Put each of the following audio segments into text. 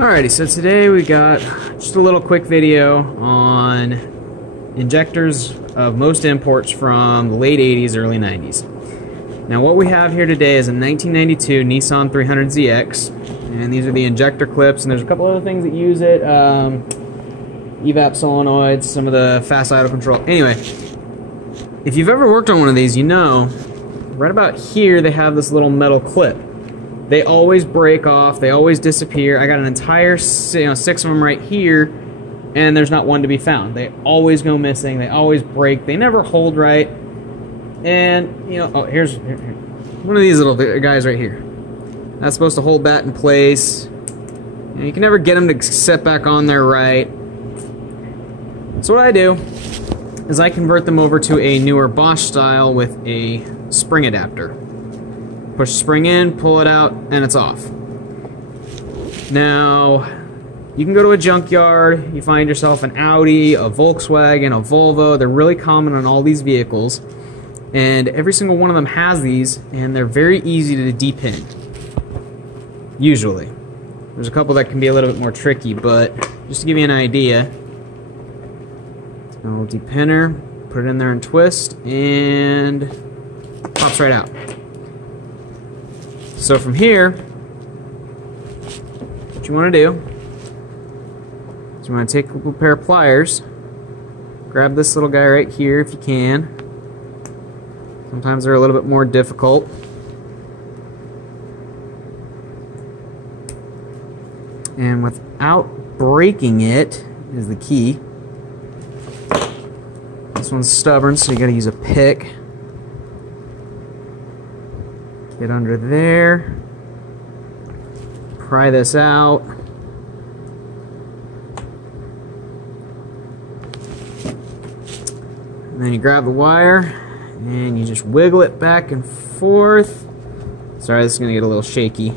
Alrighty, so today we got just a little quick video on injectors of most imports from the late 80s, early 90s. Now what we have here today is a 1992 Nissan 300ZX, and these are the injector clips, and there's a couple other things that use it, evap solenoids, some of the fast idle control. Anyway, if you've ever worked on one of these, you know, right about here they have this little metal clip. They always break off, they always disappear. I got an entire 6 of them right here, and there's not one to be found. They always go missing, they always break, they never hold right. And, you know, oh, here's one of these little guys right here. That's supposed to hold that in place. You can never get them to set back on there right. So what I do is I convert them over to a newer Bosch style with a spring adapter. Push the spring in, pull it out, and it's off. Now, you can go to a junkyard, you find yourself an Audi, a Volkswagen, a Volvo. They're really common on all these vehicles, and every single one of them has these, and they're very easy to depin. Usually. There's a couple that can be a little bit more tricky, but just to give you an idea, a little depinner, put it in there and twist, and pops right out. So from here, what you want to do is you want to take a little pair of pliers, grab this little guy right here if you can. Sometimes they're a little bit more difficult. And without breaking it is the key. This one's stubborn, so you got to use a pick. Get under there, pry this out, and then you grab the wire and you just wiggle it back and forth. Sorry, this is going to get a little shaky.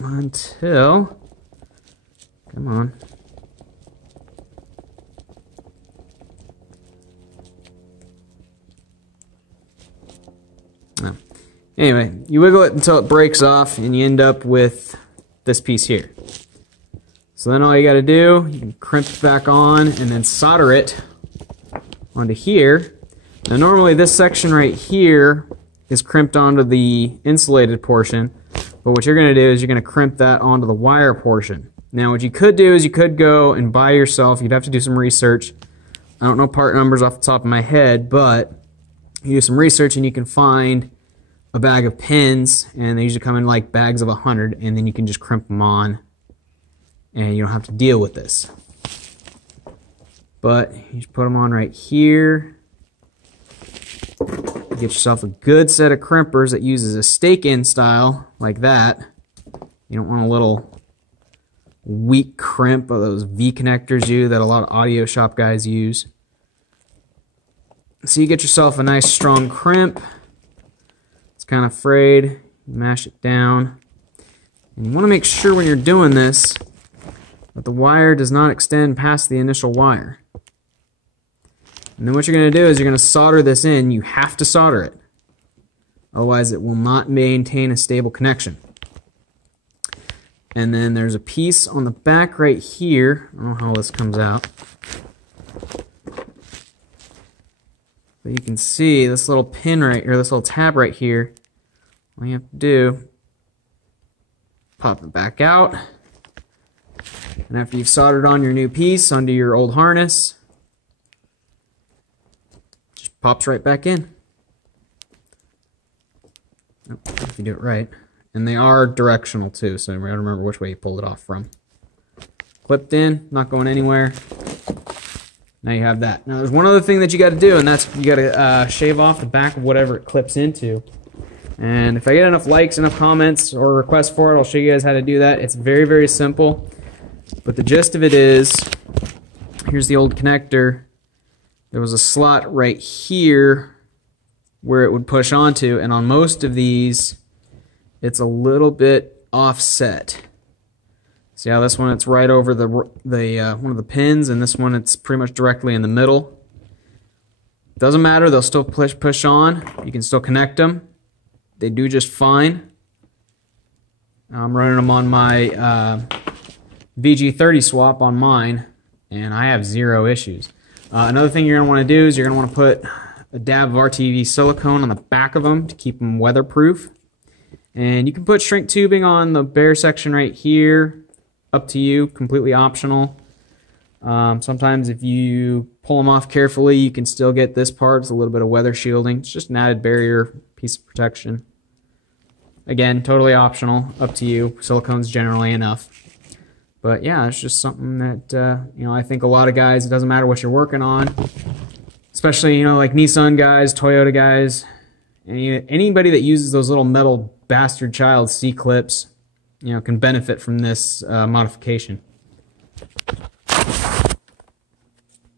Until, come on. No. Anyway, you wiggle it until it breaks off and you end up with this piece here. So then all you got to do, you can crimp it back on and then solder it onto here. Now normally this section right here is crimped onto the insulated portion, but what you're going to do is you're going to crimp that onto the wire portion. Now what you could do is you could go and buy yourself, you'd have to do some research. I don't know part numbers off the top of my head, but you do some research and you can find a bag of pins, and they usually come in like bags of 100, and then you can just crimp them on and you don't have to deal with this. But you just put them on right here. Get yourself a good set of crimpers that uses a stake-in style like that. You don't want a little weak crimp of those V connectors that a lot of audio shop guys use. So you get yourself a nice strong crimp. It's kind of frayed. You mash it down. And you want to make sure when you're doing this that the wire does not extend past the initial wire. And then what you're going to do is you're going to solder this in. You have to solder it. Otherwise it will not maintain a stable connection. And then there's a piece on the back right here. I don't know how this comes out. But you can see this little pin right, or this little tab right here. All you have to do, pop it back out. And after you've soldered on your new piece onto your old harness, just pops right back in. If you do it right. And they are directional too, so you gotta remember which way you pulled it off from. Clipped in, not going anywhere. Now you have that. Now there's one other thing that you got to do, and that's you got to shave off the back of whatever it clips into. And if I get enough likes, enough comments, or requests for it, I'll show you guys how to do that. It's very, very simple. But the gist of it is, here's the old connector. There was a slot right here where it would push onto, and on most of these, it's a little bit offset. See how this one, it's right over the one of the pins, and this one it's pretty much directly in the middle. Doesn't matter, they'll still push on. You can still connect them. They do just fine. I'm running them on my VG30 swap on mine, and I have 0 issues. Another thing you're going to want to do is you're going to want to put a dab of RTV silicone on the back of them to keep them weatherproof. And you can put shrink tubing on the bare section right here. Up to you, completely optional. Sometimes if you pull them off carefully, you can still get this part. It's a little bit of weather shielding. It's just an added barrier piece of protection. Again, totally optional, up to you. Silicone's generally enough. But yeah, it's just something that, you know, I think a lot of guys, it doesn't matter what you're working on, especially, you know, like Nissan guys, Toyota guys, anybody that uses those little metal bastard child C-clips, you know, can benefit from this modification.